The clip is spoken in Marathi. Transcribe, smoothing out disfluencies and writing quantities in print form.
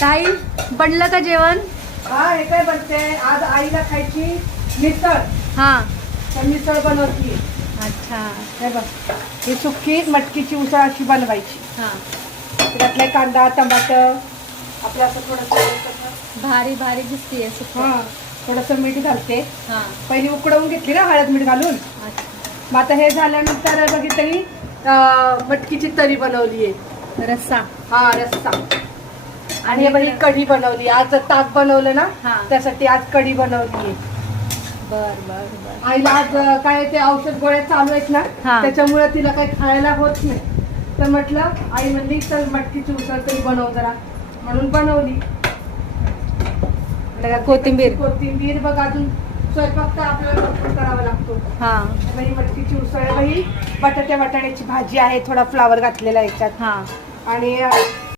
ताई बनलं का जेवण? हा हे काय बनते आज आईला खायची मिसळ. हा तर मिसळ बनवती. अच्छा. हे बघ ही सुकी मटकीची उसळ अशी बनवायची. हा त्यातला कांदा टमाटर आपलं असं थोडंसं भारी भारी दिसतीये हा थोडंसं मीठ घालते. हा पहिली उकडवून घेतली ना हळद मीठ घालून. अच्छा. मग आता हे झाल्यानंतर बघितली मटकीची तरी बनवली आहे. रस्सा. हा रस्सा. आणि हे बघी कढी बनवली. आज ताक बनवलं ना हा. त्यासाठी आज कढी बनवली. बर बर बर. आईला आज काय ते औषध गोळ्या चालू आहेत ना हा. त्याच्यामुळे तिला काही खायला होत नाही. तर म्हटलं आई म्हणली चल मटकीची उसळ तरी बनव जरा म्हणून बनवली. कोथिंबीर बघ अजून स्वयंपाक तर आपल्याला भरपूर करावा लागतो. हा बाई मटकीची उसळ बाई बटाट्याची भाजी आहे. थोडा फ्लावर घातलेला याच्यात हा आणि